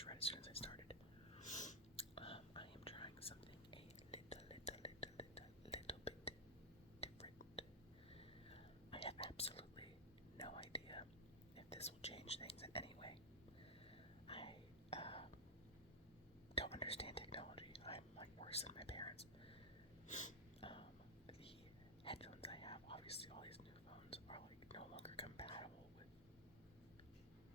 switch right as soon as I started. I am trying something a little bit different. I have absolutely no idea if this will change things in any way. I don't understand technology. I'm like worse than my parents. The headphones I have, obviously all these new phones are like no longer compatible with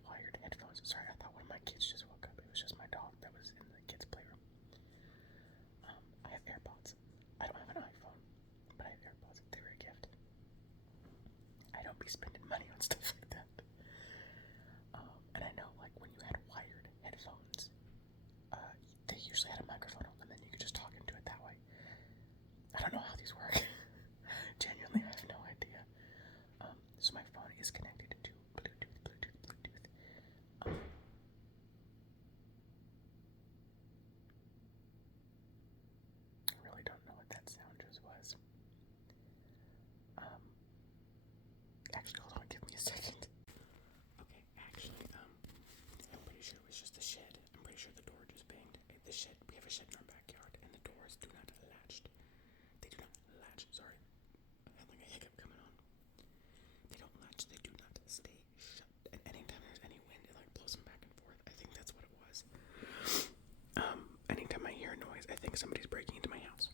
wired headphones. Sorry, I thought one of my kids just woke up. It was just my dog that was in the kids' playroom. I have AirPods. I don't have an iPhone, but I have AirPods. They were a gift. I don't be spending money on stuff like that. And I know, like, when you had wired headphones, they usually had a microphone on them, and then you could just talk into it that way. I don't know how these work. Genuinely, I have no idea. So my phone is connected to Bluetooth. I really don't know what that sound just was. Actually, hold on, give me a second. Okay, actually, I'm pretty sure it was just a shed. I'm pretty sure the door just banged. The shed, we have a shed in our backyard, and the doors do not latch. They do not latch, sorry. I had like a hiccup coming on. They don't latch, they do not stay shut. And anytime there's any wind, it like blows them back and forth. I think that's what it was. Anytime I hear a noise, I think somebody's breaking into my house.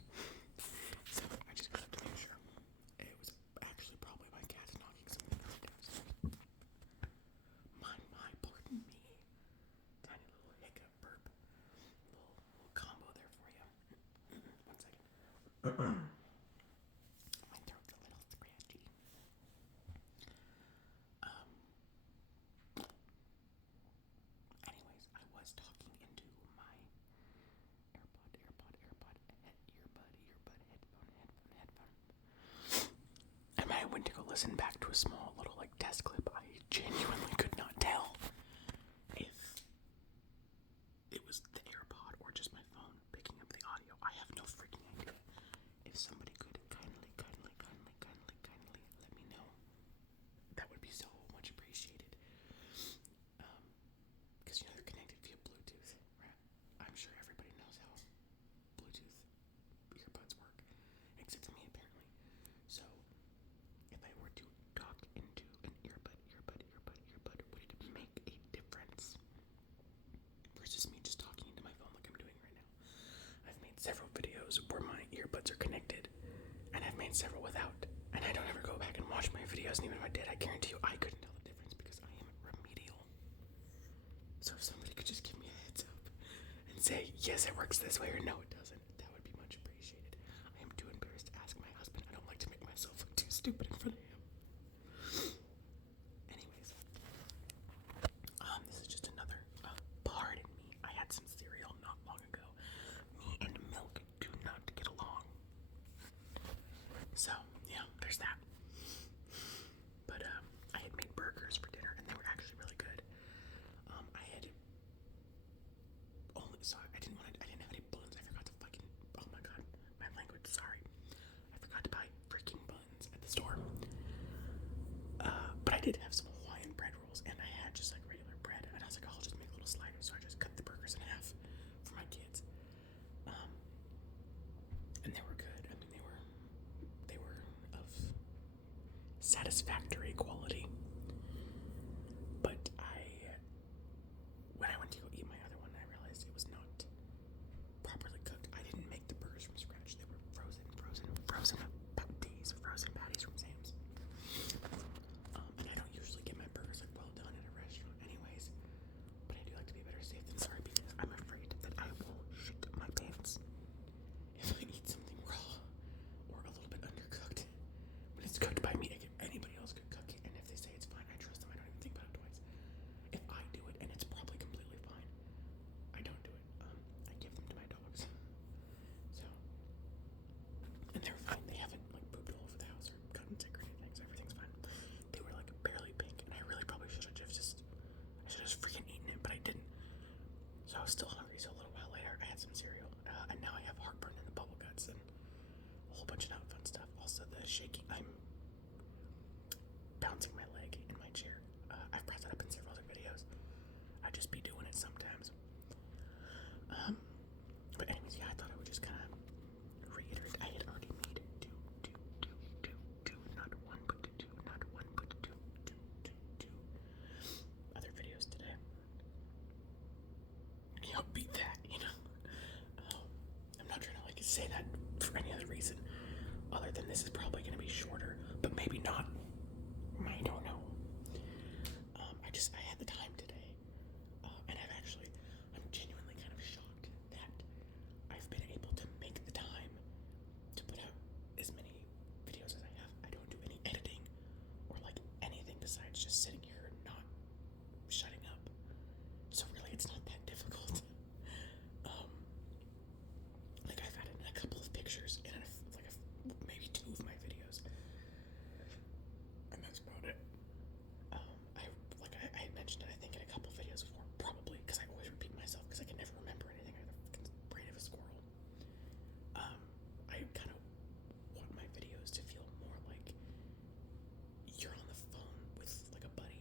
So I just got to make sure. It was actually probably my cat knocking something downstairs. My, pardon me. Tiny little hiccup burp. Little combo there for you. 1 second. My throat's a little scratchy. Anyways, I was talking into my headphone. And when I went to go listen back to a small little like test clip, I genuinely could not tell if it was the AirPod or just my phone picking up the audio. I have no freaking idea. If somebody could kindly let me know, that would be so much appreciated. Because they're connected via Bluetooth, right? I'm sure everybody knows how Bluetooth earbuds work, except for me apparently. So if I were to talk into an earbud, would it make a difference versus me just talking into my phone like I'm doing right now? I've made several videos where my earbuds are connected, and I've made several without, and I don't ever go back and watch my videos, and even if I did, I guarantee you I couldn't tell the difference because I am remedial. So if somebody could just give me a heads up and say, yes, it works this way, or no, it doesn't, that would be much appreciated. I am too embarrassed to ask my husband. I don't like to make myself look too stupid in front of him. Anyways, this is just another, pardon me, I had some cereal not long ago. Me and milk do not get along. So, yeah, there's that. But, I had made burgers for dinner, and they were actually really good. I had only, sorry, I didn't have any buns. I forgot to fucking, oh my god, my language, sorry. I forgot to buy freaking buns at the store. But I did have some Hawaiian bread rolls, and I had just like regular bread, and I was like, oh, I'll just make little sliders, so I just cut the burgers in half for my kids. And they were good. I mean, they were of satisfactory quality. But when I went to go eat my other one, I realized it was not properly cooked. I didn't make the burgers from scratch. They were frozen patties from Sam's. And I don't usually get my burgers like well done at a restaurant anyways, but I do like to be better safe than sorry because I'm afraid that I will shit my pants if I eat something raw or a little bit undercooked. When it's cooked by me, anybody else could cook it, and if they say it's say that for any other reason other than this is probably going to be shorter, but maybe not. I don't know. I had the time today, and I'm genuinely kind of shocked that I've been able to make the time to put out as many videos as I have. I don't do any editing or like anything besides just sitting here and not shutting up. So really, it's not that difficult. I've added in a couple of pictures in maybe 2 of my videos, and that's about it. I mentioned it, I think, in a couple of videos before, probably because I always repeat myself because I can never remember anything. I have the brain of a squirrel. I kind of want my videos to feel more like you're on the phone with like a buddy,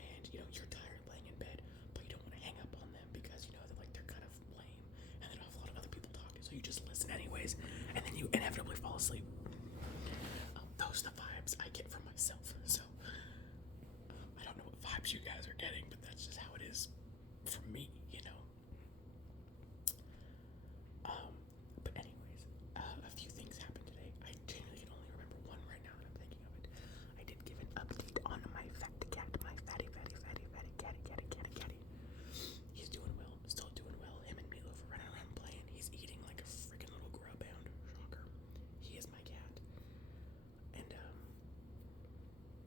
and you're tired laying in bed, but you don't want to hang up on them because that they're kind of lame and they don't have a lot of other people talking, so you just listen anyways, and then you inevitably fall asleep. Those are the vibes I get from myself. So I don't know what vibes you guys are getting, but that's just how it is for me, But anyways, a few things happened today. I genuinely can only remember one right now that I'm thinking of it. I did give an update on my fat cat, my fatty catty. He's doing well, still doing well. Him and Meatloaf are running around playing. He's eating like a freaking little grub hound. Shocker. He is my cat. And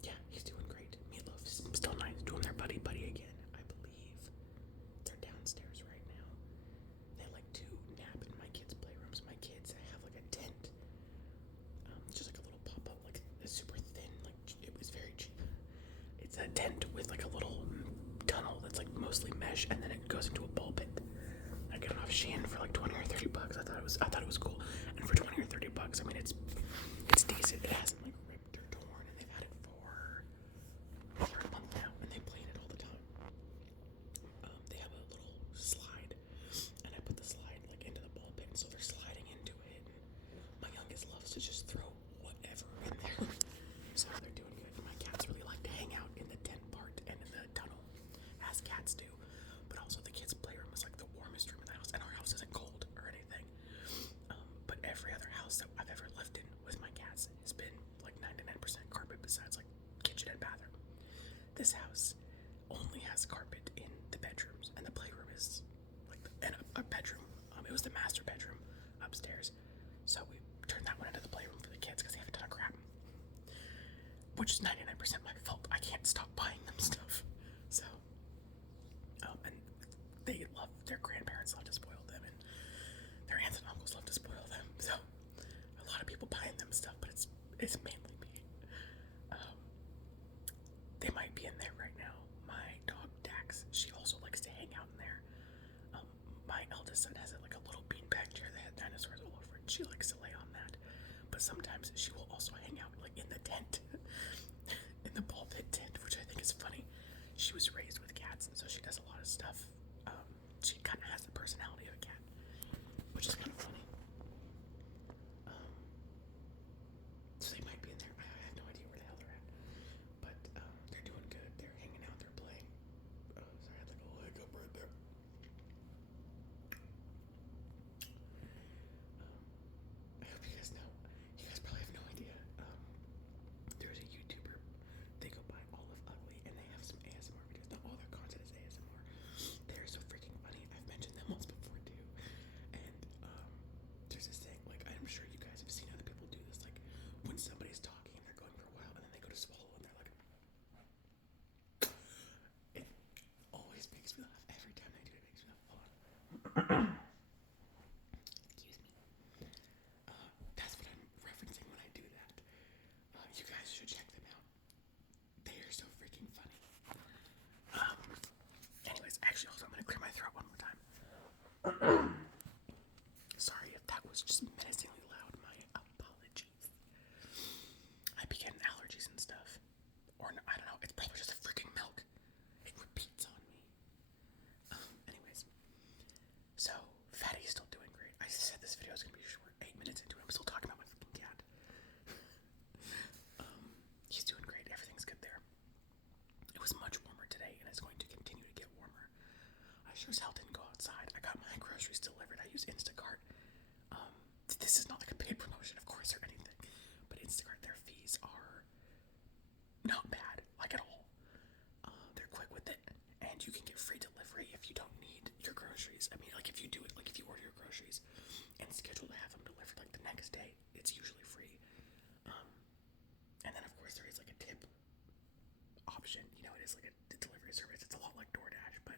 yeah, he's doing great. Meatloaf is still nice, doing their buddy again. I believe they're downstairs right now. They like to nap in my kids' playrooms. My kids have like a tent, just like a little pop-up, like a super thin, like it was very cheap. It's a tent with like a little tunnel that's like mostly mesh, and then it goes into a ball pit. I got it off Shein for like $20 or $30. I thought it was cool, and for $20 or $30, I mean it's decent. It hasn't like ripped or torn, and they've had it for over a month now, and they play in it all the time. They have a little slide, and I put the slide like into the ball pit, and so they're sliding into it. And my youngest loves to just throw whatever in there, so they're doing good. And my cats really like to hang out in the tent part and in the tunnel, as cats do. But also the kids' playroom is like the warmest room in the house, and our house isn't cold or anything. But every other house that I've ever lived in with my cats has been like 99% carpet, besides like kitchen and bathroom. This house only has carpet in the bedrooms, and the playroom is like a bedroom. It was the master bedroom upstairs, so we turned that one into the playroom for the kids because they have a ton of crap, which is 99% my fault. I can't stop buying them stuff. So, and their grandparents love to spoil them, and their aunts and uncles love to spoil them. So, a lot of people buying them stuff, but it's mainly me. They might be in there right now. My dog Dax, she also likes to hang out in there. My eldest son has like a little beanbag chair that had dinosaurs all over it. She likes to lay on that, but sometimes she will also hang out like in the tent, in the ball pit tent, which I think is funny. She was raised with cats, and so she does a lot of stuff. She kind of has the personality of a cat, which is kind of funny. So they might be in there. I have no idea where the hell they're at, but they're doing good. They're hanging out. They're playing. Sorry, I had like a little hiccup right there. I hope you guys know. You guys probably have no idea. There's a YouTuber. They go by All of Ugly, and they have some ASMR videos. Not all their content is ASMR. They're so freaking funny. I've mentioned them once before too. And there's this thing, like I'm sure you guys have seen other people do this, like when somebody's talking and they're going for a while, and then they go to swallow, and they're like, it always makes me laugh. Every time they do it, it makes me laugh. Hold on. Excuse me. That's what I'm referencing when I do that. You guys should check them out. They are so freaking funny. Anyways, actually, also I'm gonna clear my throat one more time. Sorry if that was just menacingly loud. My apologies. I be getting allergies and stuff. Or no, I don't know. It's probably just the freaking milk. It repeats on me. Anyways. So, Fatty's still doing great. I said this video is going to be short. 8 minutes into it, I'm still talking about my fucking cat. He's doing great. Everything's good there. It was much warmer today, and it's going to continue to get warmer. I sure as hell didn't go outside. I got my groceries fees are not bad, like at all. They're quick with it, and you can get free delivery if you don't need your groceries. I mean, like if you do it, like if you order your groceries and schedule to have them delivered like the next day, it's usually free. And then of course there is like a tip option. You know, it is like a delivery service. It's a lot like DoorDash, but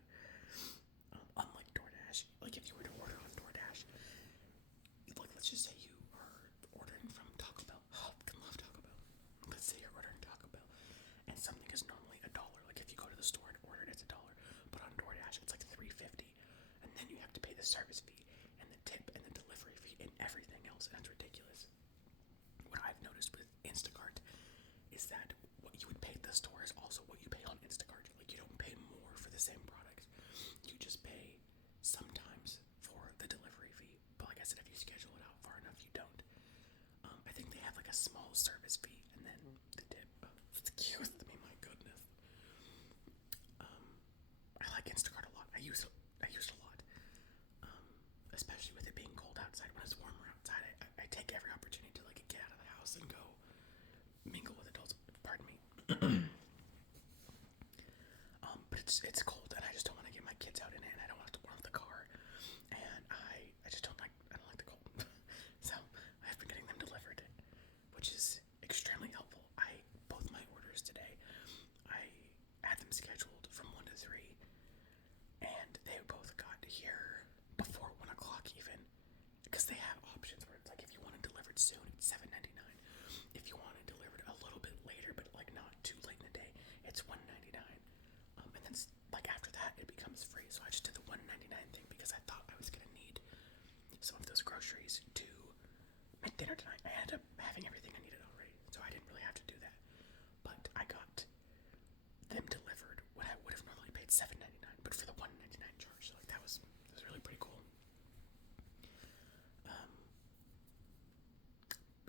unlike DoorDash, like if you were to order on DoorDash, like let's just say you are ordering from Taco Bell. Oh, I fucking love Taco Bell. Let's say you're ordering Taco Bell, and something is normally $1. Like if you go to the store and order it, it's $1. But on DoorDash, it's like $3.50, and then you have to pay the service fee and the tip and the delivery fee and everything else, and that's ridiculous. What I've noticed with Instacart is that what you would pay at the store is also what you pay on Instacart. Like you don't pay more for the same products. You just pay sometimes for the delivery fee. But like I said, if you schedule it out far enough, you don't. I think they have like a small service fee and then the tip. Oh, excuse me, my goodness. I like Instacart a lot. I use it a lot. Especially with it being cold outside. When it's warmer outside, I take every opportunity to like get out of the house and go mingle with adults. Pardon me. But it's cold and I just don't want to get my kids out in it, and I don't want to warm the car, and I just don't like the cold. So I've been getting them delivered, which is extremely helpful. Both my orders today, I had them scheduled from 1 to 3, and they both got here before 1 o'clock even, because they have options where it's like if you want it delivered soon, it's $7.99. If you want it delivered a little bit later, but like not too late in the day, it's $1.99. And then like after that, it becomes free. So I just did the $1.99 thing because I thought I was gonna need some of those groceries to make dinner tonight. I ended up having everything I needed already, so I didn't really have to do that. But I got them delivered when I would have normally paid $7.99, but for the $1.99 charge. So like that was really pretty cool.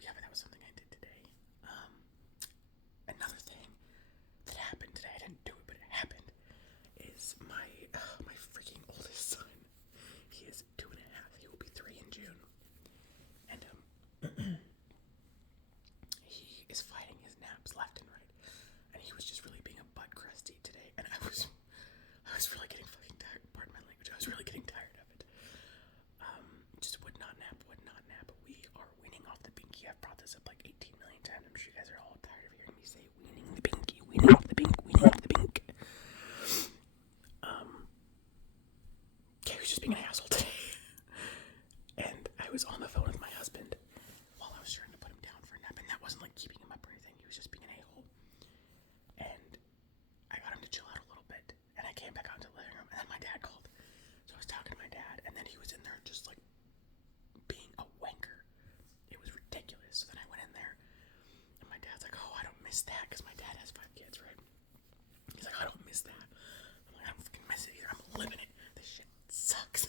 Yeah, but that was something I did today. Another thing that happened today, I didn't do it, but it happened, is my freaking oldest son. He is 2.5. He will be 3 in June. And he is fighting his naps left and right. And he was just really being a butt crusty today. And I was really getting fucking tired. Pardon my language. I was really getting tired of it. Just would not nap. We are weaning off the binky. I've brought this up like 18 million times. I'm sure you guys are all tired of hearing me say weaning the binky, weaning off the bink, weaning off the bink. He was just being an asshole today. And I was on the phone with my husband while I was trying to put him down for a nap, and that wasn't like keeping him up or anything. He was just being an a-hole. And I got him to chill out a little bit, and I came back out into the living room, and then my dad called. So I was talking to my dad, and then he was in there just like being a wanker. It was ridiculous. So then I went in there, and my dad's like, oh, I don't miss that, because my dad has 5 kids, right? He's like, I don't miss that. I'm like, I don't fucking miss it either. I'm living it. This shit sucks.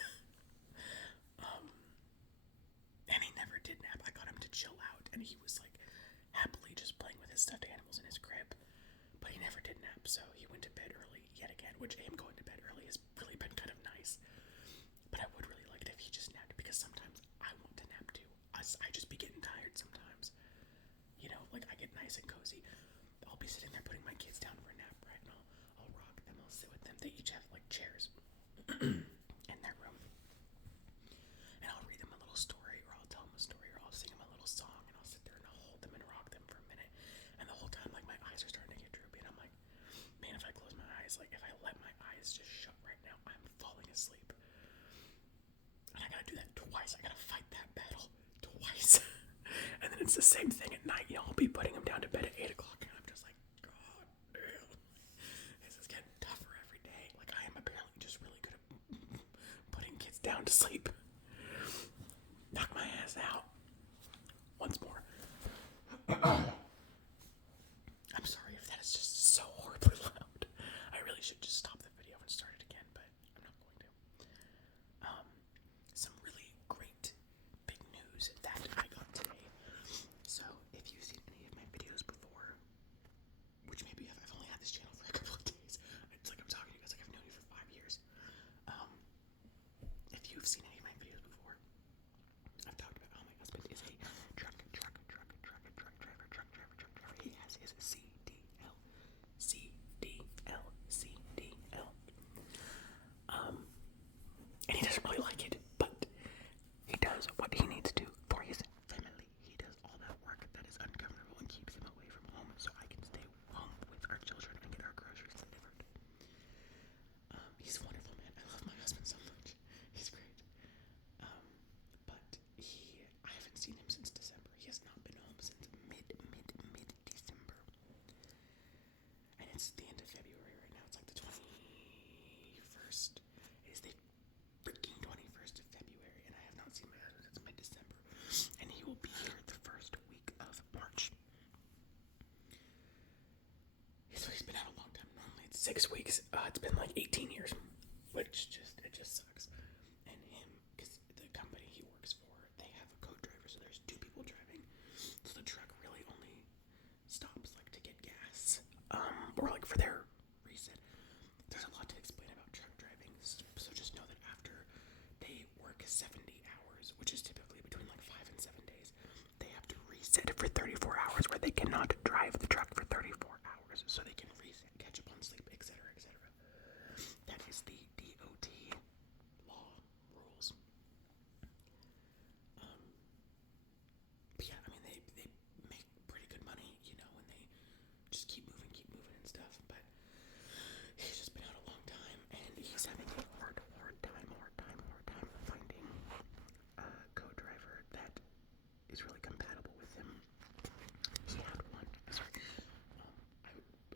And he never did nap. I got him to chill out, and he was like happily just playing with his stuffed animals in his crib, but he never did nap. So he went to bed early yet again, which him going to bed early has really been kind of nice. But I would really like it if he just napped, because sometimes I want to nap too. I just be getting tired sometimes. You know, like I get nice and cozy. I'll be sitting there putting my kids down for a nap, right? And I'll rock them. I'll sit with them. They each have like chairs in their room, and I'll read them a little story, or I'll tell them a story, or I'll sing them a little song, and I'll sit there and I'll hold them and rock them for a minute. And the whole time, like my eyes are starting to get droopy, and I'm like, man, if I close my eyes, like if I let my eyes just shut right now, I'm falling asleep. And I gotta do that twice. I gotta fight that battle twice. And then it's the same thing at night. You know, I'll be putting them down to bed at 8 o'clock, and I'm just like, God damn, this is getting tougher every day. Like I am apparently just really good at putting kids down to sleep. Knock my ass out. Once more. I'm sorry if that is just so horribly loud. I really should just stop the video and start it again, but I'm not going to. Some really great big news that I got today. So if you've seen any of my videos It's the end of February right now. It's like the 21st. It is the freaking 21st of February, and I have not seen my husband since mid-December. And he will be here the first week of March. So he's been out a long time. Normally it's 6 weeks. It's been like 18 years, which it just sucks. And him, because the company he works for, they have a co-driver, so there's 2 people driving. So the truck really only stops like to get gas, or like for their reset. There's a lot to explain about truck driving. So just know that after they work 70 hours, which is typically between like 5 and 7 days, they have to reset for 34 hours, where they cannot drive the truck for 34 hours, so they can reset, catch up on sleep, etc., etc. That is the DOT law rules. But yeah, I mean, they make pretty good money, you know, when they just keep moving and stuff. But he's just been out a long time, and he's having a hard time finding a co-driver that is really compatible with him. He had one. Sorry.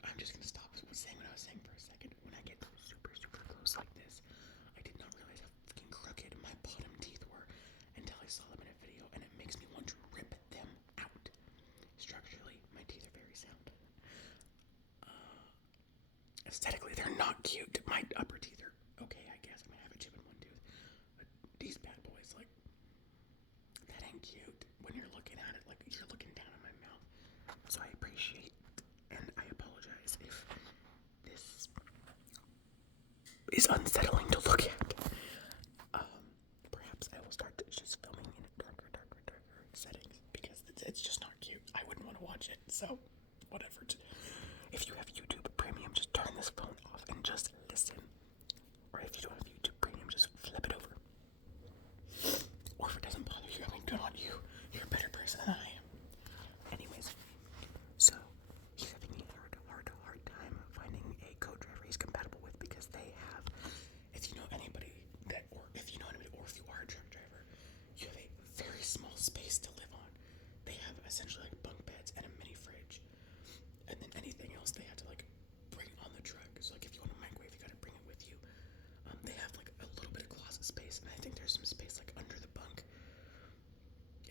I'm just gonna stop saying what I was saying for a second. When I get super close like this, I did not realize how freaking crooked my bottom teeth were until I saw them in a video, and it makes me want to rip them out. Structurally, my teeth are very sound. Aesthetically, they're not cute. My upper teeth are okay, I guess. I mean, I have a chip in one tooth, but these bad boys, like, that ain't cute. When you're looking at it, like, you're looking down at my mouth. So I appreciate, and I apologize if this is unsettling to look at. Perhaps I will start just filming in darker settings, because it's just not cute. I wouldn't want to watch it, so whatever. If you have YouTube Premium, just turn this phone off and just listen. Or if you don't have YouTube Premium, just flip it over. Or if it doesn't bother you, I mean, good on you. You're a better person than I am. Anyways, so he's having a hard time finding a co-driver he's compatible with, because they have, if you know anybody, or if you are a truck driver, you have a very small space to live on. They have essentially like bunk beds and a mini fridge, and then anything else they have to like bring on the truck. So like if you want a microwave, you gotta bring it with you. They have like a little bit of closet space, and I think there's some space like under the bunk,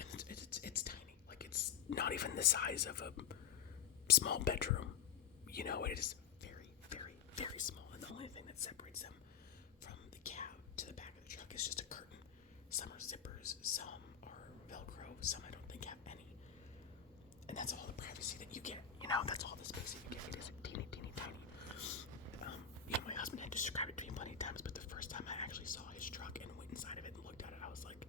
and it's tiny. Like, it's not even the size of a small bedroom. You know, it is very small, and the only thing that separates them from the cab to the back of the truck is just a curtain. Some are zippers, some are Velcro, some I don't think have any. And that's all the privacy that you get. You know, that's all the space that you get. It is teeny tiny. You know, my husband had described it to me plenty of times, but the first time I actually saw his truck and went inside of it and looked at it, I was like,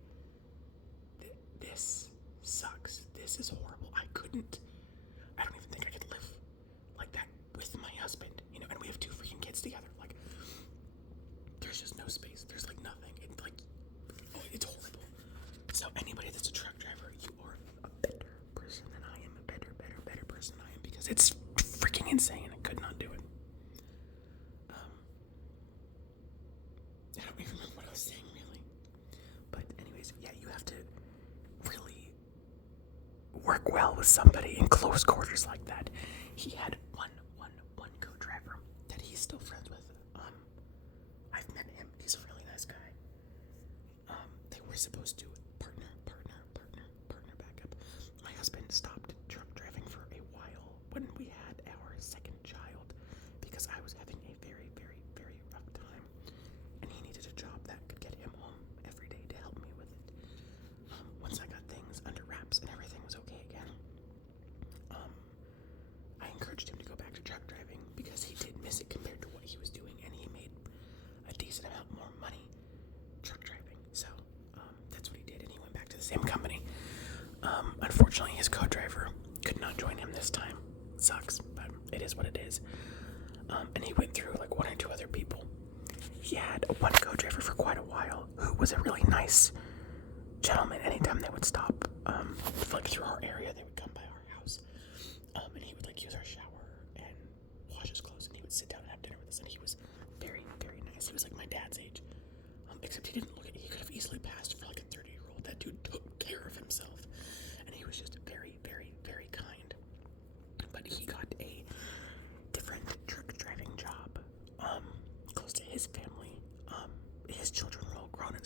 this sucks. This is horrible. I don't even think I could live like that with my husband, you know, and we have 2 freaking kids together. Like, there's just no space. There's like nothing. It's horrible. So anybody that's a truck driver, you are a better person than I am. A better person than I am, because it's freaking insane. I could not do it. I don't even remember what I was saying, really. But anyways, yeah, you have to really work well with somebody in close quarters like that. He had one co-driver that he's still friends with. I've met him. He's a really nice guy. They were supposed to partner back up. My husband stopped truck driving for a while when we had our second child, because I was having a very rough time, and he needed a job that could get him home every day to help me with it. Once I got things under wraps and everything was okay again, I encouraged him to go back to truck driving, because he did miss it compared to what he was doing, and he made a decent amount more money truck driving. So that's what he did, and he went back to the same company. Unfortunately, his co-driver could not join him this time. Sucks, but it is what it is. And he went through like 1 or 2 other people. He had one co-driver for quite a while who was a really nice gentleman. Anytime they would stop, like through our area, they would come by our house, and he would like use our shower and wash his clothes, and he would sit down and have dinner with us, and he was very nice. He was like my dad's age, except he didn't look at it. He could have easily passed for like a 30-year-old. That dude took care of himself, and he was just very kind. But he got a different truck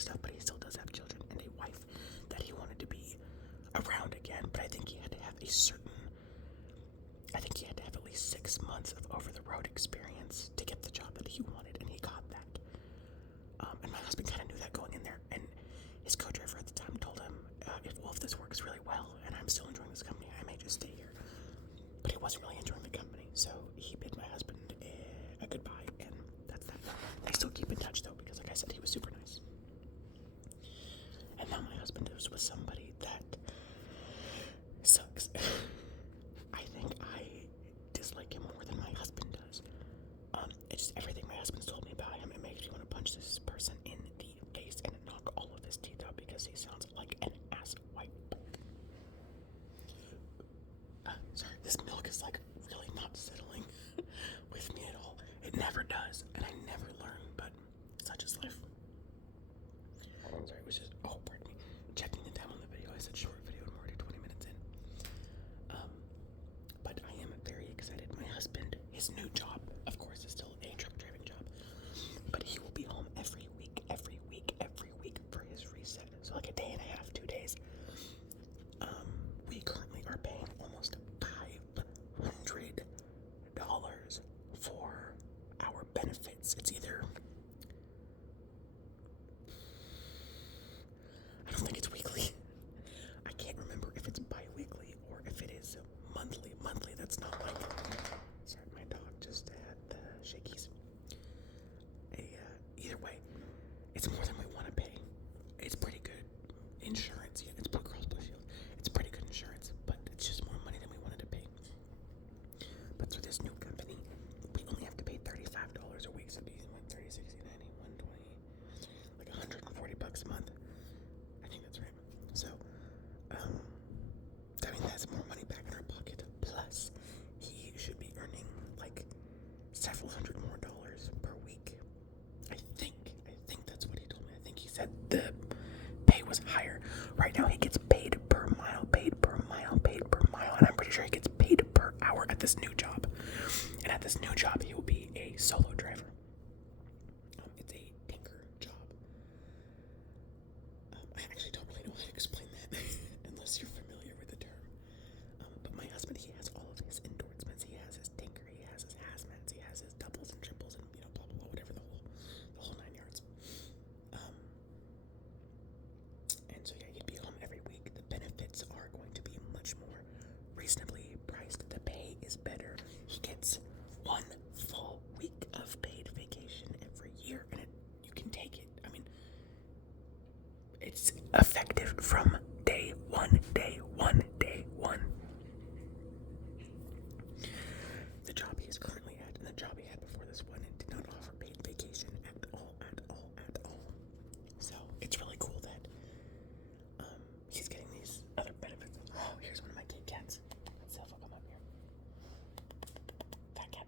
stuff, but he still does have children and a wife that he wanted to be around again. But I think he had to have at least 6 months of over-the-road experience to get the job that he wanted, and he got that. And my husband kind of knew that going in there, and his co-driver at the time told him, if this works really well, and I'm still enjoying this company, I may just stay here. But he wasn't really enjoying the company, so he bid my husband a goodbye, and that's that. I still keep in touch, though, because like I said, he was super nice. And now my husband is with somebody that sucks. I think I dislike him more than my husband does. It's just everything my husband's told me about him, it makes me want to punch this person in the face and knock all of his teeth out because he sounds like an ass wipe. Sorry, this milk is like really not settling with me at all. It never does, and I never learn, but such is life. Sorry, it was just, pardon me, checking the time on the video. I said short video and we're already 20 minutes in. But I am very excited. My husband, his new job, of course, is still a truck driving job, but he will be home every week for his reset. So like a day and a half, 2 days. We currently are paying almost $500 for our benefits. It's either, I don't think it's weekly. I can't remember if it's bi-weekly or if it is monthly. Monthly, that's not like, sorry, my dog just had the shakies. Either way, it's more than we want to pay. It's pretty good insurance. Yeah, it's Blue Cross Blue Shield. It's pretty good insurance, but it's just more money than we wanted to pay. But through this new company, we only have to pay $35 a week. So it'd be $30, $60, $90, $120, like $140 a month. I think that's right. So, that means that's more money back in our pocket. Plus, he should be earning like several hundred more dollars per week. I think that's what he told me. I think he said the pay was higher. Right now he gets paid per mile, and I'm pretty sure he gets paid per hour at this new job. And at this new job, he will be a solo driver. It's a tinker job. I actually don't really know how to explain that unless you're familiar with the term. But my husband, he has all of his endorsements. He has his tinker, he has his hazmats, he has his doubles and triples, and blah blah blah, whatever, the whole 9 yards. And so yeah, he'd be home every week. The benefits are going to be much more reasonably priced. The pay is better. He gets 1 full week of paid vacation every year, and you can take it. I mean, it's effective from day one. The job he is currently at and the job he had before this one did not offer paid vacation at all. So it's really cool that he's getting these other benefits. Oh, here's one of my Kit Kats. Let's see if I'll come up here. Fat cat.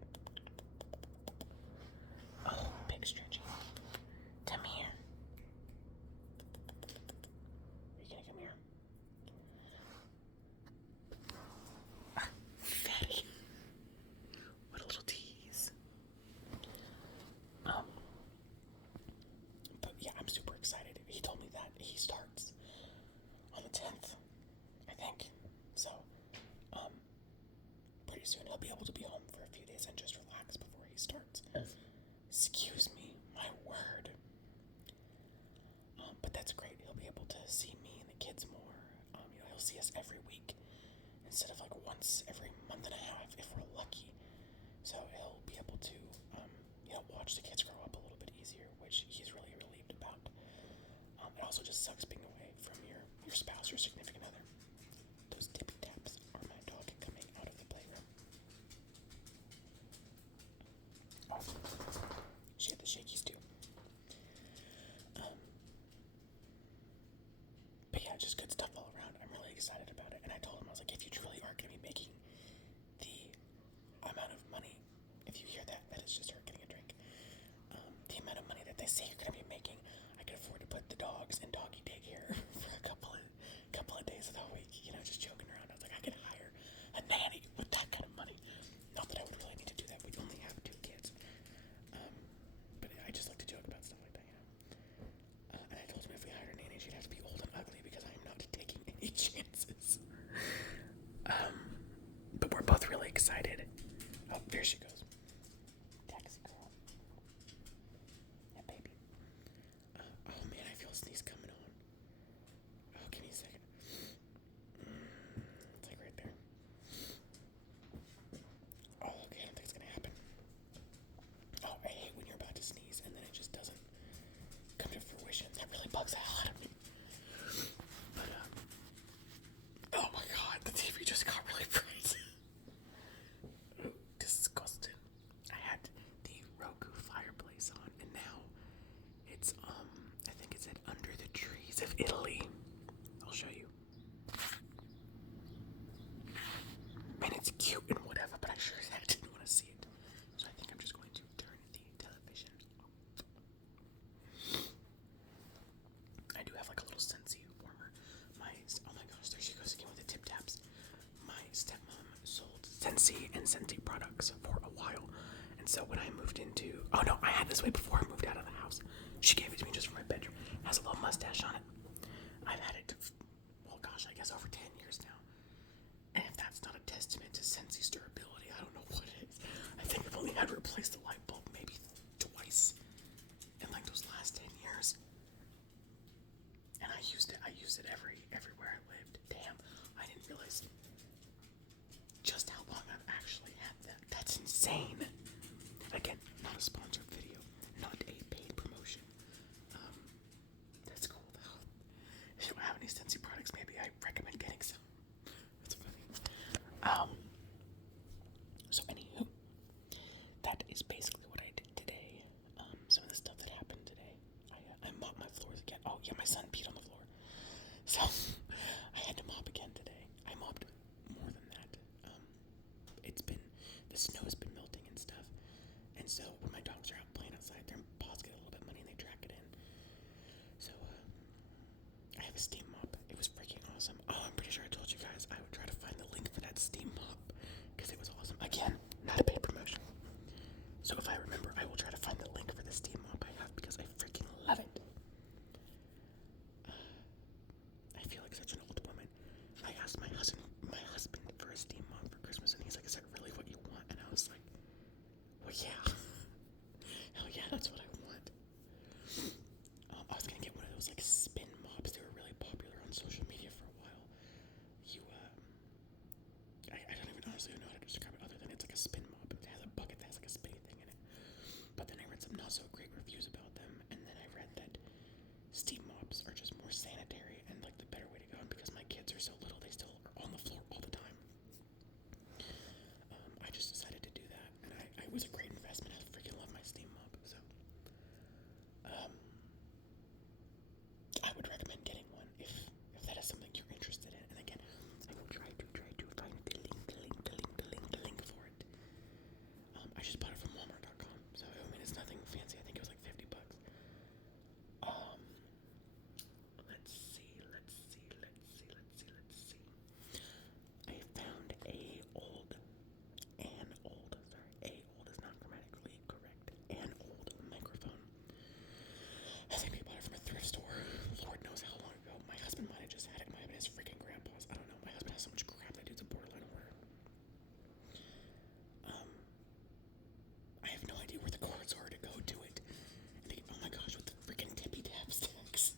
Oh, big stretchy. Come here. Are you gonna come here? Fatty. What a little tease. But yeah, I'm super excited. He told me that he starts on the 10th, I think. So, pretty soon he'll be able to be home for a few days and just relax before he starts. Excuse me, my word. But that's great. He'll be able to see me and the kids more. He'll see us every week instead of like once every month and a half if we're lucky. So he'll be able to, watch the kids grow up a little bit easier, which he's really relieved about. It also just sucks being away from your spouse or significant other. Those tippy taps are my dog coming out of the playroom. Oh, she had the shakies too. But yeah, just good stuff all around. I'm really excited about it. And I told him, I was like, if you truly are going to be making the amount of money, if you hear that, that is just her getting a drink. The amount of money that they say you're going to be making, I can afford to put the dogs in doggy daycare for a couple of days of the week. Just joking around. I was like, I could hire a nanny with that kind of money. Not that I would really need to do that. We only have 2 kids. But I just like to joke about stuff like that, And I told him really excited. Oh, there she goes. Taxi girl. Yeah, baby. Oh man, I feel a sneeze coming on. Oh, give me a second. It's like right there. Oh, okay, I don't think it's gonna happen. Oh, I hate when you're about to sneeze and then it just doesn't come to fruition. That really bugs the hell out of me. But, oh my god, the TV just got really bright. Disgusting. I had the Roku fireplace on, and now it's, I think it's at Under the Trees of Italy. I'll show you. I mean, it's cute and whatever, but I sure as heck didn't want to see it. So I think I'm just going to turn the television off. I do have like a little Scentsy warmer. Oh my gosh, there she goes again with the tip taps. My stepmom sold Scentsy and Scentsy products for a while. And so when I moved into, oh no, I had this way before I moved out of the house. She gave it to me just for my bedroom. It has a little mustache on it. I've had it, well gosh, I guess over 10 years now. And if that's not a testament to Scensy's durability, I don't know what it is. I think I've only had to replace the light bulb maybe twice in like those last 10 years. And I used it everywhere I lived. Damn, I didn't realize just how long I've actually had that. That's insane. Again, not a sponsored video, not a paid promotion. That's cool though. If you don't have any Scentsy products, maybe I recommend getting some. That's funny. So anywho, that is basically what I did today. Some of the stuff that happened today. I mopped my floors again. Oh yeah, my son peed on the floor. So I had to mop again today. I mopped more than that. The snow's been melting and stuff. And so when my dogs are out playing outside, their paws get a little bit muddy and they drag it in. So I have a steam mop. It was freaking awesome. Oh, I'm pretty sure I told you guys I would try to find the link for that steam mop because it was awesome. Again, not a paid promotion. So if I remember, I will try to find the link for the steam mop I have because I freaking love it. I feel like such an old woman. I asked my husband for a steam mop for Christmas, and he's like, "Is that really what you want?" And I was like, "Well, yeah, hell yeah, that's what I want." I was gonna get one of those like spin mops. They were really popular on social media for a while. I don't even honestly know how to describe it other than it's like a spin mop. It has a bucket that has like a spinny thing in it. But then I read some not so great reviews about them, and then I read that steam mops are just more sanitary and like the better way to go. And because my kids are so little, they still are on the floor all the time. I just decided to do that, and it was a great investment. I freaking love my steam mop. So, I would recommend getting one if that is something you're interested in. And again, I will try to find the link for it. I just bought it from Walmart.com, so I mean it's nothing fancy. I think it was like $50. Let's see. I found a old is not grammatically correct. An old microphone. I think we bought it from a thrift store. Lord knows how long ago. My husband might have just had it. Might have been his freaking grandpa's. I don't know. My husband has so much crap. That dude's a borderline hoarder. I have no idea where the cords are to go to it. And oh my gosh, with the freaking tippy tap sticks.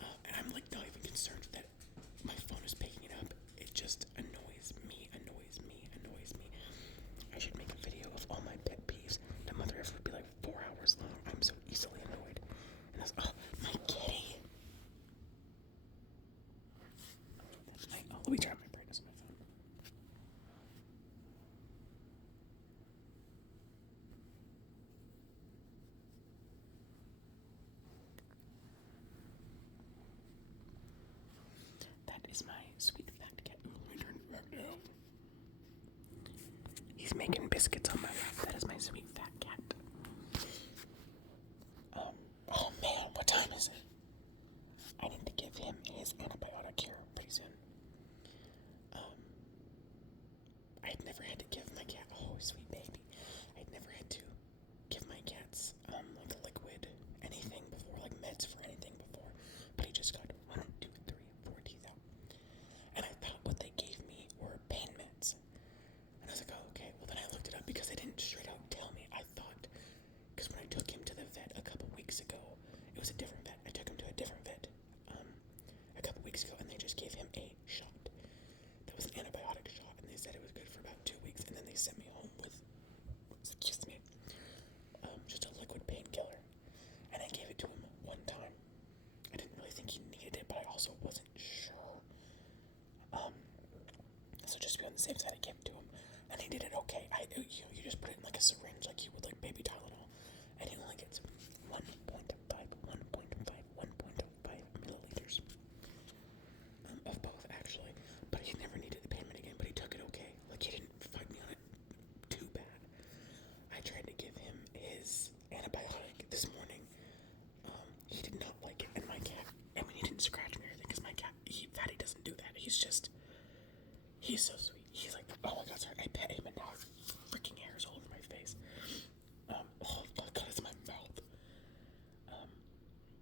And I'm like not even concerned that my phone is picking it up. It just annoys me. I should make a video of all my pet peeves. The mother ever would be like 4 hours long. I'm so easily annoyed. And that's my kitty. Let me turn up my brightness on my phone. That is my sweet fat cat. Ooh, let me turn it back down. He's making biscuits on my lap. That is my sweet fat cat. Oh man, what time is it? I need to give him his antibiotic here pretty soon. I've never had to give my cat, sweet baby. I've never had to give my cats, like a liquid, anything before, like meds for anything before. But he just got 1, 2, 3, 4 teeth out. And I thought what they gave me were pain meds. you just put it in like a syringe, like you would like baby Tylenol, and he only gets 1.5 milliliters of both, actually. But he never needed the payment again, but he took it okay. Like, he didn't fight me on it too bad. I tried to give him his antibiotic this morning. He did not like it, and my cat, I mean, he didn't scratch me or anything, because my cat, Fatty doesn't do that. He's so sweet. He's like, oh my god, sorry, I pet him, and now freaking hairs all over my face. Oh my god, it's my mouth.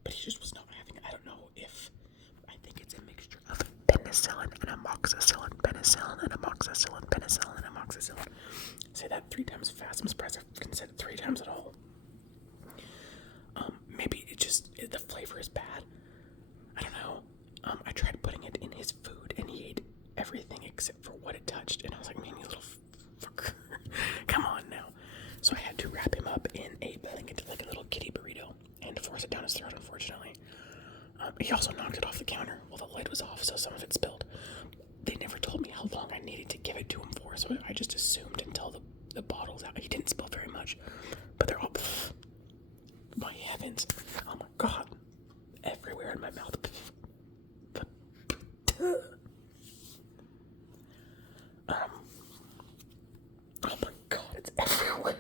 But he just was not having it. I don't know if, I think it's a mixture of penicillin and amoxicillin, penicillin and amoxicillin, penicillin and amoxicillin. Say that 3 times fast. I'm surprised I can say it 3 times at all. Maybe the flavor is bad. I don't know. I tried putting it in his food, and he ate everything except for what it touched, and I was like, man, you little fucker. Come on now. So I had to wrap him up in a blanket, like a little kitty burrito, and force it down his throat, unfortunately. He also knocked it off the counter while the lid was off, so some of it spilled. They never told me how long I needed to give it to him for, so I just assumed until the bottle's out. He didn't spill very much, but they're all, my heavens, oh my god, everywhere in my mouth. Oh my god, it's everywhere.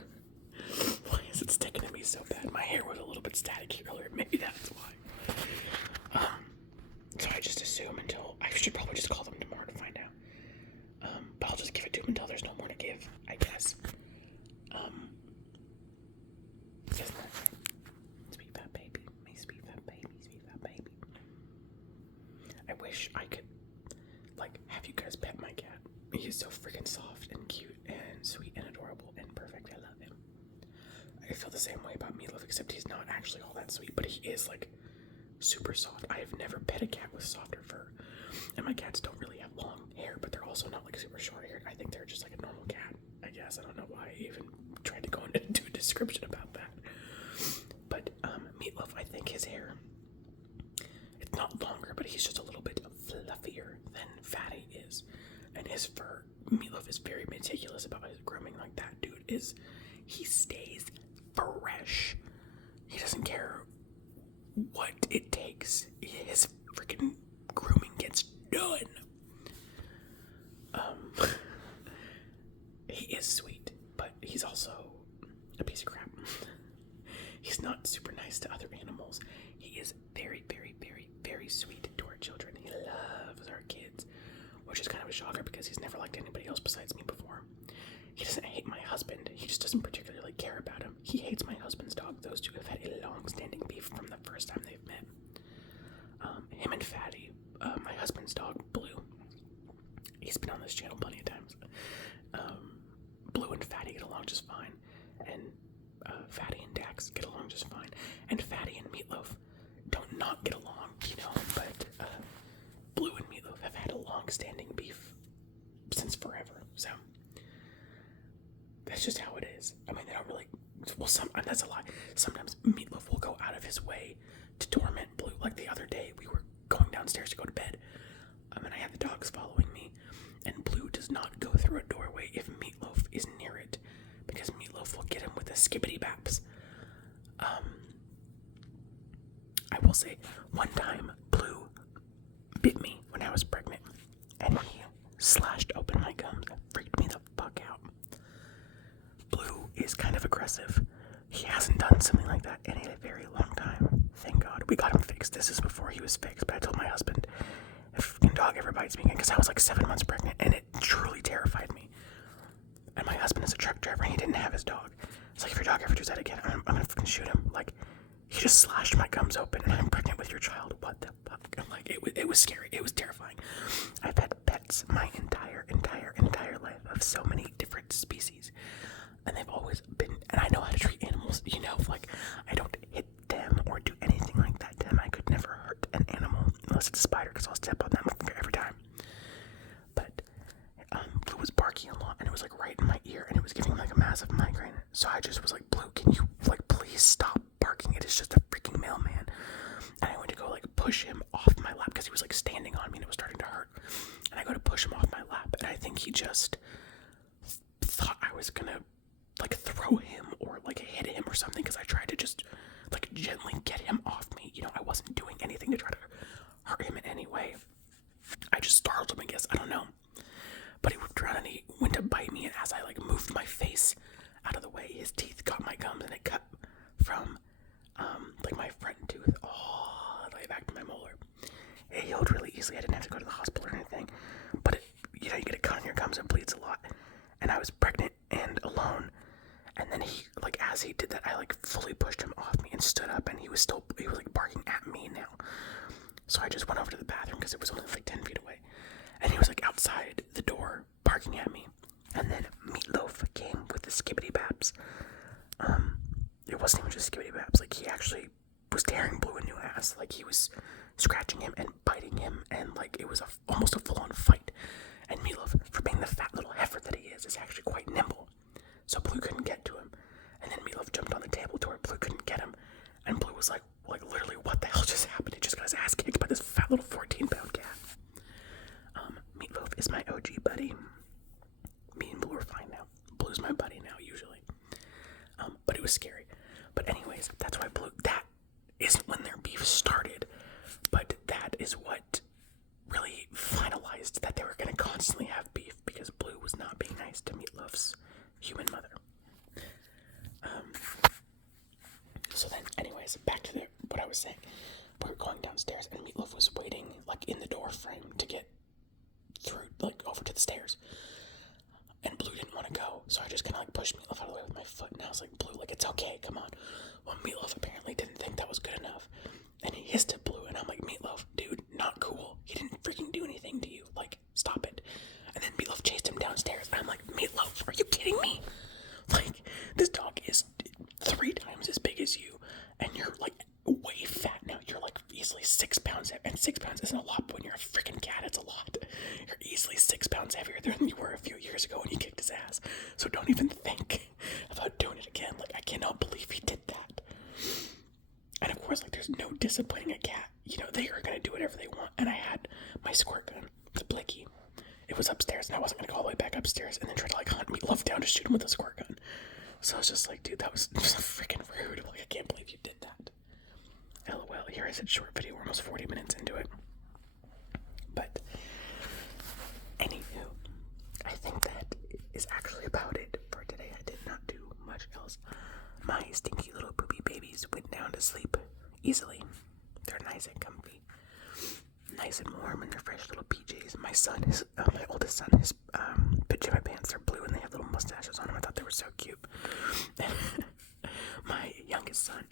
Why is it sticking to me so bad? My hair was a little bit staticky earlier, maybe that's why. So I just assume until, I should probably just call them tomorrow to find out. But I'll just give it to him until there's no more to give, I guess. Isn't that right? Sweet fat baby, my sweet fat baby, sweet fat baby. I wish I could, like, have you guys pet my cat. He's so freaking soft and cute and sweet and adorable and perfect. I love him. I feel the same way about Meatloaf, except he's not actually all that sweet, but he is, like, super soft. I have never pet a cat with softer fur. And my cats don't really have long hair, but they're also not, like, super short haired. I think they're just like a normal cat, I guess. I don't know why I even tried to go into a description about that. But Meatloaf, I think his hair, it's not longer, but he's just a little bit fluffier than Fatty is. And his fur, Meatloaf is very meticulous about his grooming. Like, that dude he stays fresh. He doesn't care what it takes. His freaking grooming gets done. He is sweet, but he's also a piece of crap. He's not super nice to other animals. He is very, very, very, very sweet to our children. He loves our kids, which is kind of a shocker because he's never liked anybody else besides me before. He doesn't hate my husband. He just doesn't particularly care about him. He hates my husband's dog. Those two have had a long-standing beef from the first time they've met. Him and Fatty, my husband's dog, Blue. He's been on this channel plenty of times. Blue and Fatty get along just fine. And Fatty and Dax get along just fine. And Fatty and Meatloaf don't not get along, but Blue and Meatloaf have had a long-standing beef since forever, so that's just how it is. I mean, they don't really, well, that's a lie. Sometimes Meatloaf will go out of his way to torment Blue. Like the other day, we were going downstairs to go to bed, and I had the dogs following me, and Blue does not go through a doorway if Meatloaf is near it, because Meatloaf will get him with a skibbity baps. I will say, one time, Blue bit me when I was pregnant, and he slashed open my gums and freaked me the fuck out. Blue is kind of aggressive. He hasn't done something like that in a very long time. Thank God. We got him fixed. This is before he was fixed, but I told my husband, if a dog ever bites me again, because I was like 7 months pregnant, and it truly terrified me. And my husband is a truck driver, and he didn't have his dog. It's like, if your dog ever does that again, I'm gonna fucking shoot him. Like, he just slashed my gums open, and I'm pregnant with your child. What the fuck? I'm like, it was scary. It was terrifying. I've had pets my entire life of so many different species. And they've always been, and I know how to treat animals, like, I don't hit them or do anything like that to them. I could never hurt an animal, unless it's a spider, because I'll step on them every time. But, Blue was barking a lot, and it was, like, right in my ear, and it was giving, like, a massive migraine. So I just was like, Blue, can you, like, please stop barking? It is just a freaking mailman. And I went to go, like, push him off my lap, because he was, like, standing on me, and it was starting to hurt. And I go to push him off my lap, and I think he just thought I was was gonna like throw him or like hit him or something, because I tried to just like gently get him off me. You know, I wasn't doing anything to try to hurt him in any way. I just startled him, I guess. I don't know. But he whipped around and he went to bite me, and as I like moved my face out of the way, his teeth caught my gums, and it cut from like my front tooth all the way back to my molar. It healed really easily. I didn't have to go to the hospital or anything. But you know, you get a cut on your gums and bleeds a lot. And I was pregnant and alone. And then he, like, as he did that, I like fully pushed him off me and stood up, and he was like barking at me now. So I just went over to the bathroom because it was only like 10 feet away. And he was like outside the door barking at me. And then Meatloaf came with the skibbity baps. It wasn't even just skibbity baps. Like, he actually was tearing Blue a new ass. Like, he was scratching him and biting him, and like it was almost a full-on fight. And Meatloaf, for being the fat little heifer that he is actually quite nimble. So Blue couldn't get to him. And then Meatloaf jumped on the table to where Blue couldn't get him. And Blue was like literally, what the hell just happened? He just got his ass kicked by this fat little 14-pound cat. Meatloaf is my OG buddy. Me and Blue are fine now. Blue's my buddy now, usually. But it was scary. But anyways, that's why Blue, that isn't when their beef started. But that is what really finalized that they were going to constantly have beef, because Blue was not being nice to Meatloaf's human mother. So then, anyways, back to what I was saying. We were going downstairs, and Meatloaf was waiting, like, in the door frame to get through, like, over to the stairs. And Blue didn't want to go, so I just kind of, like, pushed Meatloaf out of the way with my foot, and I was like, Blue, like, it's okay, come on. Well, Meatloaf apparently didn't think that was good enough, and he hissed at Blue, and I'm like, Meatloaf, dude, not cool. He didn't freaking do anything to you. Like, stop it. And then Meatloaf chased him downstairs, and I'm like, Meatloaf, are you kidding me? Like, this dog is 3 times as big as you, and you're, like, way fat now. You're, like, easily 6 pounds heavy, and 6 pounds isn't a lot, but when you're a freaking cat, it's a lot. You're easily 6 pounds heavier than you were a few years ago when you kicked his ass. So don't even think about doing it again. Like, I cannot believe he did that. And of course, like, there's no disciplining a cat. You know, they are going to do whatever they want. And I had my squirt gun, the Blicky. It was upstairs, and I wasn't going to go all the way back upstairs and then try to, like, hunt Meatloaf down to shoot him with a squirt gun. So I was just like, dude, that was just freaking rude. Like, I can't believe you did that. LOL, here I said short video. We're almost 40 minutes into it. But, anywho, I think that is actually about it for today. I did not do much else. My stinky little poopy babies went down to sleep easily. They're nice and comfy. Nice and warm in their fresh little PJs. My oldest son, his pajama pants are blue and they have little mustaches on them. I thought they were so cute. My youngest son,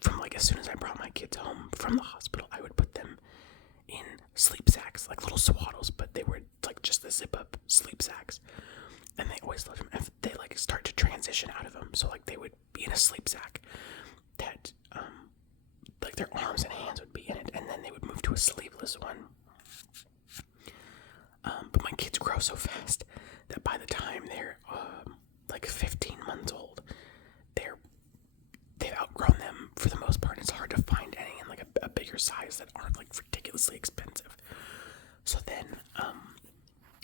from like as soon as I brought my kids home from the hospital, I would put them in sleep sacks, like little swaddles, but they were like just the zip up sleep sacks. And they always loved them. And they like start to transition out of them, so like they would be in a sleep sack that like their arms and hands would be in it, and then they would move to a sleeveless one. But my kids grow so fast that by the time they're like 15 months old, they've outgrown them for the most part. It's hard to find any in like a bigger size that aren't like ridiculously expensive. So then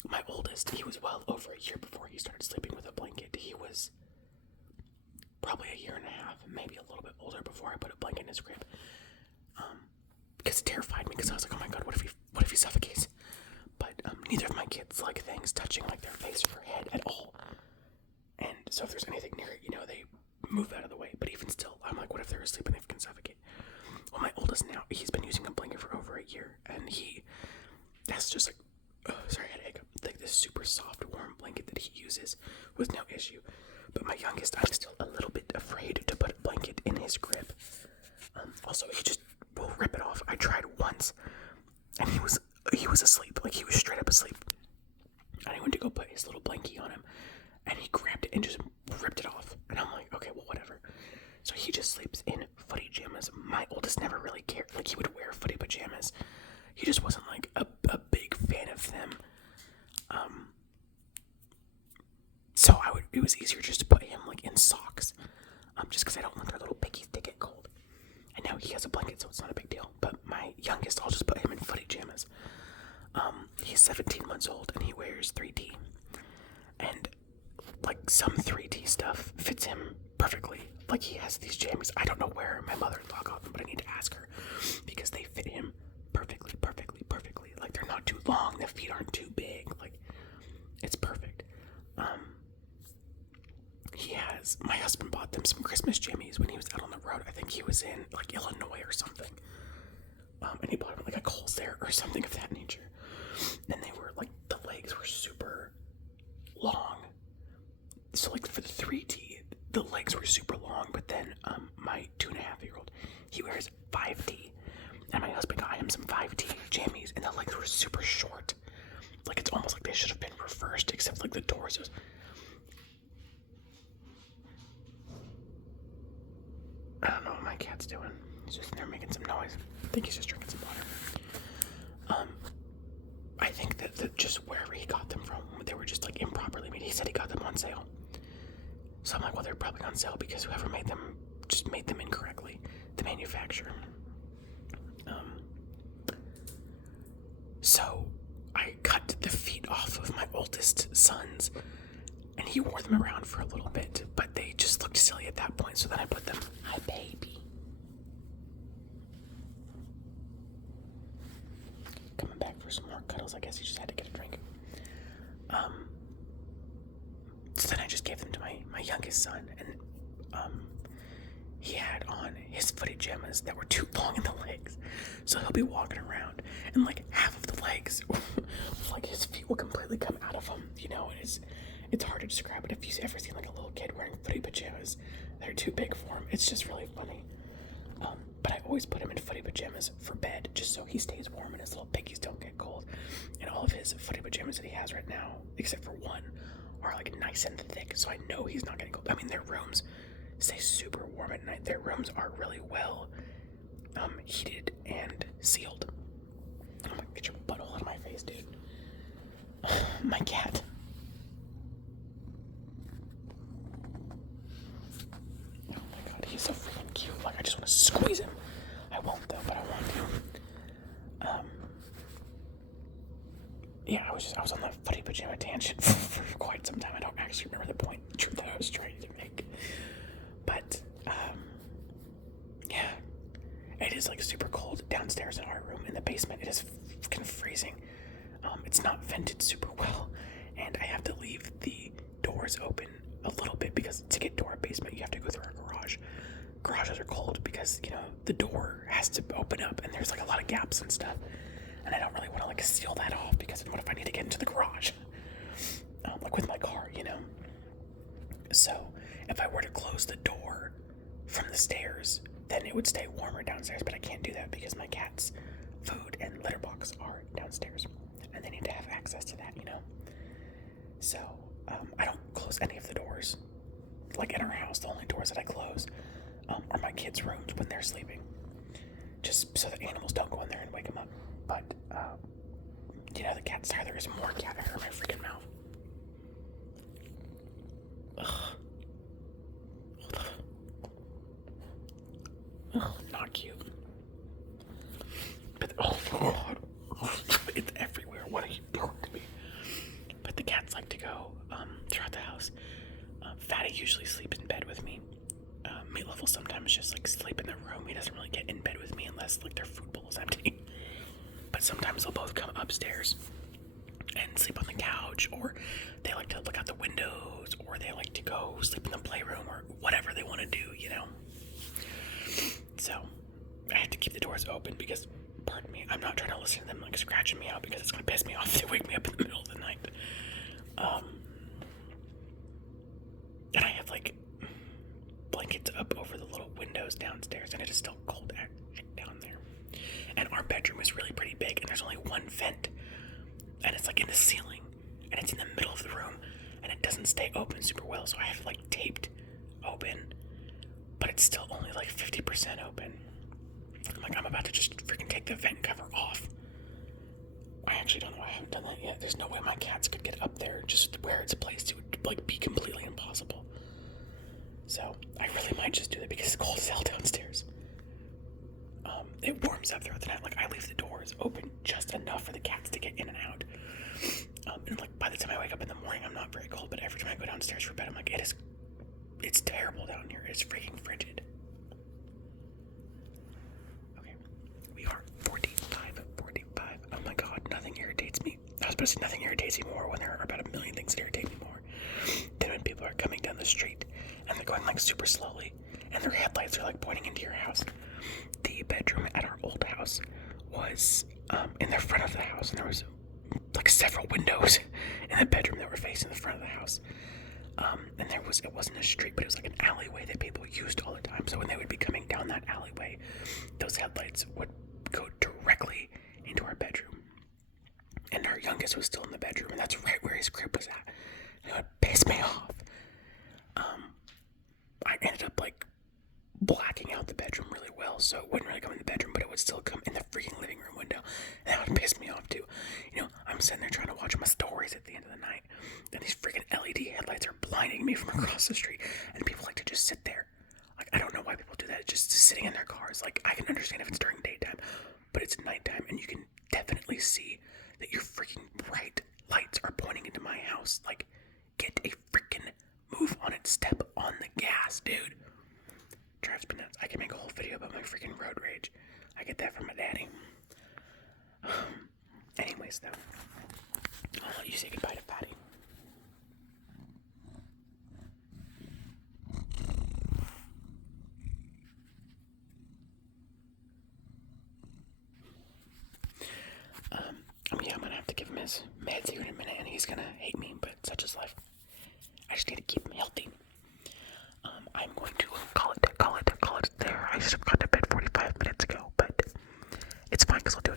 my oldest, he was well over a year before he started sleeping with a blanket. He was probably a year and a half, maybe a little bit older before I put a blanket in his crib. Because it terrified me, because I was like, oh my god, what if he suffocates? But neither of my kids like things touching like their face or head at all. And so if there's anything near it, you know, they move out of the way. But even still, I'm like, what if they're asleep and they can suffocate? Well, my oldest now, he's been using a blanket for over a year, and that's just like, sorry, I had a hiccup, like this super soft, warm blanket that he uses with no issue. But my youngest, I'm still a little bit afraid to put a blanket in his crib. Also, he just will rip it off. I tried once, and he was asleep, like he was straight up asleep. And I went to go put his little blankie on him, and he grabbed it and just ripped it off. And I'm like, okay, well, whatever. So he just sleeps in footy pajamas. My oldest never really cared. Like, he would wear footy pajamas. He just wasn't like a big fan of them. So it was easier just to put him like in socks, just because I don't want their little pickies to get cold. And now he has a blanket, so it's not a big deal. But my youngest, I'll just put him in footy pajamas. He's 17 months old and he wears 3D. And some 3D stuff fits him perfectly. Like, he has these jammies. I don't know where my mother-in-law got them, but I need to ask her, because they fit him perfectly. Like, they're not too long, the feet aren't too big. Like, it's perfect. My husband bought them some Christmas jammies when he was out on the road. I think he was in, like, Illinois or something. And he bought them like a Kohl's there or something of that nature. And they were, like, the legs were super long. So, like, for the 3D, the legs were super long, but then my 2.5-year-old, he wears 5D. And my husband got him some 5D jammies, and the legs were super short. Like, it's almost like they should have been reversed, except, like, the torsos. I don't know what my cat's doing. He's just in there making some noise. I think he's just drinking some water. I think that just wherever he got them from, they were just, like, improperly made. He said he got them on sale. So I'm like, well, they're probably on sale because whoever made them just made them incorrectly. The manufacturer. So I cut the feet off of my oldest son's, and he wore them around for a little bit, but they just looked silly at that point, so then I put them, hi baby. Coming back for some more cuddles. I guess he just had to get a drink. So then I just gave them to my youngest son, and he had on his footy pajamas that were too long in the legs, so he'll be walking around, and like half of the legs, like his feet will completely come out of them. You know, it's hard to describe it. If you've ever seen like a little kid wearing footy pajamas, they're too big for him. It's just really funny. But I always put him in footy pajamas for bed, just so he stays warm and his little piggies don't get cold. And all of his footy pajamas that he has right now, except for one, are like nice and thick, so I know he's not getting cold. I mean, their rooms stay super warm at night. Their rooms are really well heated and sealed. Oh my, get your butthole out of my face, dude. My cat. Oh my god, he's so freaking cute. Like, I just want to squeeze him. I won't though, but I want to. Yeah, I was on the footy pajama tangent for quite some time. I don't actually remember the point that I was trying to make. But, yeah. It is, like, super cold downstairs in our room. In the basement, it is fucking freezing. It's not vented super well, and I have to leave the doors open a little bit, because to get to our basement, you have to go through our garage. Garages are cold because, you know, the door has to open up, and there's, like, a lot of gaps and stuff. And I don't really want to, like, seal that off, because what if I need to get into the garage? Like, with my car, you know? So, if I were to close the door from the stairs, then it would stay warmer downstairs, but I can't do that because my cat's food and litter box are downstairs, and they need to have access to that, you know? So, I don't close any of the doors. Like, in our house, the only doors that I close are my kids' rooms when they're sleeping, just so that animals don't go in there and wake them up. But, you know, the cat's tired. There is more cat hair in my freaking mouth. Ugh. Ugh, not cute. But, oh god. It's everywhere. What are you doing to me? But the cats like to go throughout the house. Fatty usually sleeps in bed with me. Meatloaf will sometimes just like sleep in the room. He doesn't really get in bed with me unless like their food bowl is empty. But sometimes they'll both come upstairs and sleep on the couch, or they like to look out the windows, or they like to go sleep in the playroom, or whatever they want to do, you know? So, I have to keep the doors open because, pardon me, I'm not trying to listen to them like scratching me out, because it's going to piss me off if they wake me up in the middle of the night. And I have like blankets up over the little windows downstairs, and it is still cold down there. And our bedroom is really pretty big, and there's only one vent, and it's like in the ceiling, and it's in the middle of the room, and it doesn't stay open super well, so I have it like taped open, but it's still only like 50% open. I'm like, I'm about to just freaking take the vent cover off. I actually don't know why I haven't done that yet. There's no way my cats could get up there just where it's placed. It would like be completely impossible. So I really might just do that because it's cold as hell downstairs. It warms up throughout the night. Like, I leave the doors open just enough for the cats to get in and out. And like by the time I wake up in the morning, I'm not very cold. cold, but every time I go downstairs for bed, I'm like, it's terrible down here. It's freaking frigid. Okay, we are 45. Oh my god, nothing irritates me. I was supposed to say nothing irritates me more when there are about a million things that irritate me more than when people are coming down the street and they're going like super slowly and their headlights are like pointing into your house. The bedroom at our old house was in the front of the house, and there was like several windows in the bedroom that were facing the front of the house. And it wasn't a street, but it was like an alleyway that people used all the time. So when they would be coming down that alleyway, those headlights would go directly into our bedroom. And our youngest was still in the bedroom, and that's right where his crib was at. And it would piss me off. I ended up like blacking out the bedroom really well, so it wouldn't really come in the bedroom, but it would still come in the freaking living room window. And that would piss me off too. You know, I'm sitting there trying to watch my stories at the end of the night, and these freaking LED headlights are blinding me from across the street, and people like to just sit there. Like, I don't know why people do that, just sitting in their cars. Like, I can understand if it's during daytime, but it's nighttime, and you can definitely see that your freaking bright lights are pointing into my house. Like, get a freaking move on it. Step on the gas, dude. Drives me nuts. I can make a whole video about my freaking road rage. I get that from my daddy. Anyways, though, I'll let you say goodbye to Patty. Yeah, I'm gonna have to give him his meds here in a minute, and he's gonna hate me, but such is life. I just need to keep him healthy. I'm going to call it there. I should have gone to bed 45 minutes ago, but it's fine because I'll do